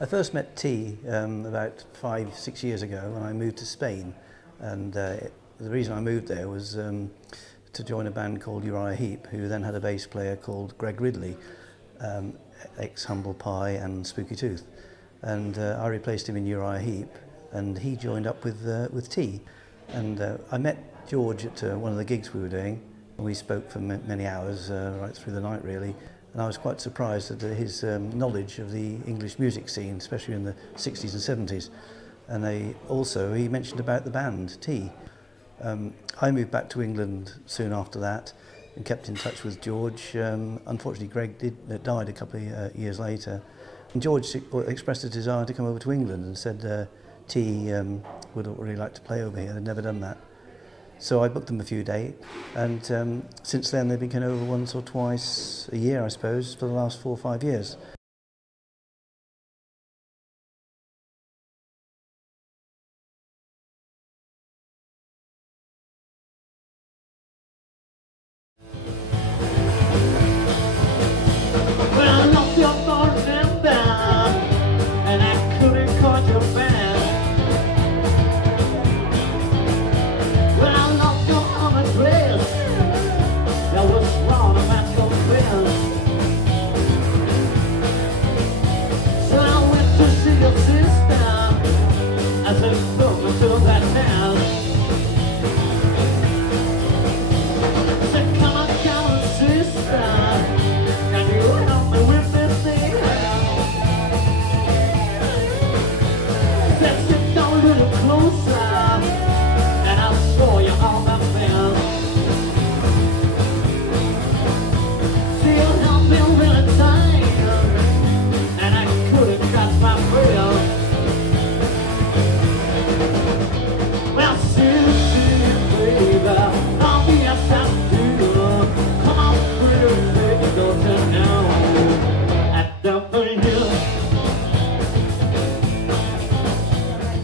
I first met T about 5-6 years ago when I moved to Spain, and the reason I moved there was to join a band called Uriah Heep, who then had a bass player called Greg Ridley, ex-Humble Pie and Spooky Tooth, and I replaced him in Uriah Heep, and he joined up with T, and I met George at one of the gigs we were doing, and we spoke for many hours, right through the night really. And I was quite surprised at his knowledge of the English music scene, especially in the 60s and 70s. And he mentioned about the band, T. I moved back to England soon after that and kept in touch with George. Unfortunately, Greg died a couple of years later. And George expressed his desire to come over to England and said T would really like to play over here. They'd never done that. So I booked them a few days, and since then they've been coming over once or twice a year, I suppose, for the last 4 or 5 years.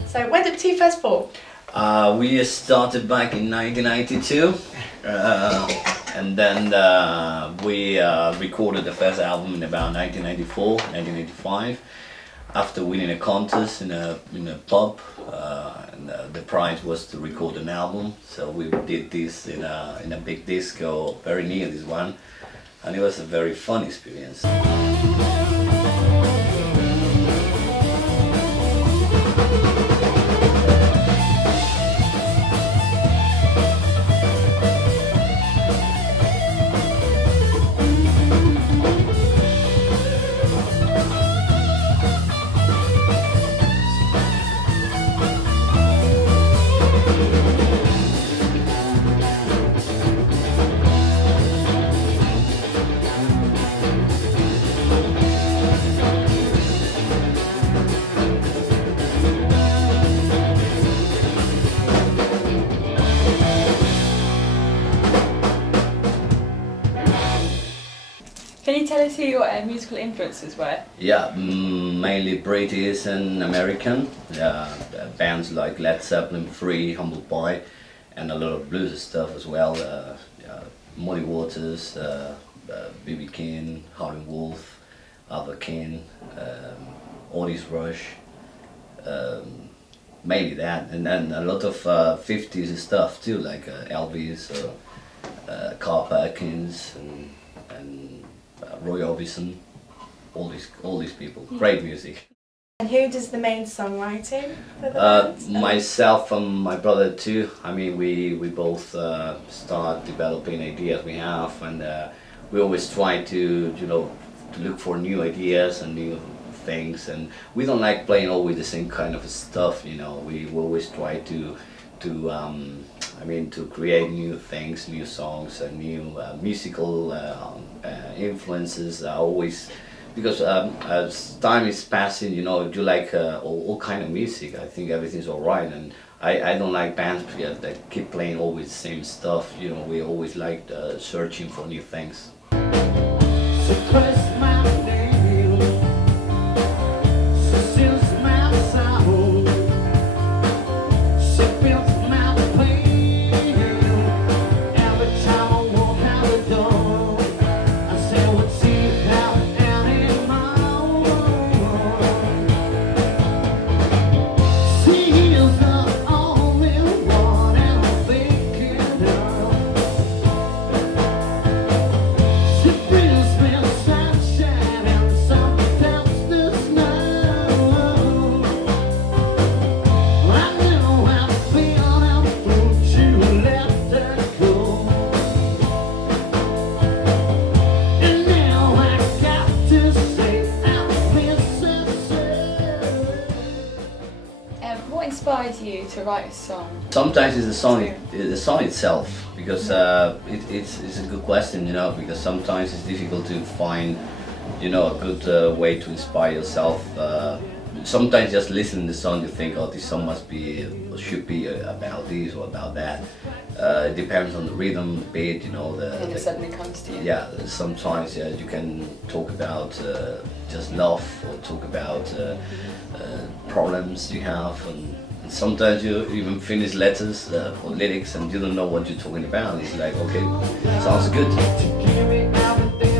So when did T first form? We started back in 1992, and then we recorded the first album in about 1994, 1995, after winning a contest in a pub, and the prize was to record an album. So we did this in a big disco very near this one, and it was a very fun experience. Can you tell us who your musical influences were? Yeah, mainly British and American. Bands like Led Zeppelin, Free, Humble Pie, and a lot of blues stuff as well. Muddy Waters, B.B. King, Howlin' Wolf, Albert King, Otis Rush, mainly that, and then a lot of 50s stuff too, like Elvis, Carl Perkins, and Roy Orbison, all these people. Great music. And who does the main songwriting for the band? Myself and my brother too. I mean, we both start developing ideas we have, and we always try to to look for new ideas and new things. And we don't like playing always the same kind of stuff. We always try to create new things, new songs, and new musical influences. Always, because as time is passing, if you like all kind of music, I think everything's alright. And I don't like bands that keep playing always the same stuff. We always like searching for new things. to write a song? Sometimes it's the song itself, because it's a good question, you know, because sometimes it's difficult to find, you know, a good way to inspire yourself. Sometimes just listening to the song, you think, oh, this song must be or should be about this or about that. It depends on the rhythm, the beat, you know. And it suddenly comes to you. Yeah, sometimes you can talk about just love, or talk about problems you have, and sometimes you even finish letters or lyrics and you don't know what you're talking about. It's like, okay, sounds good.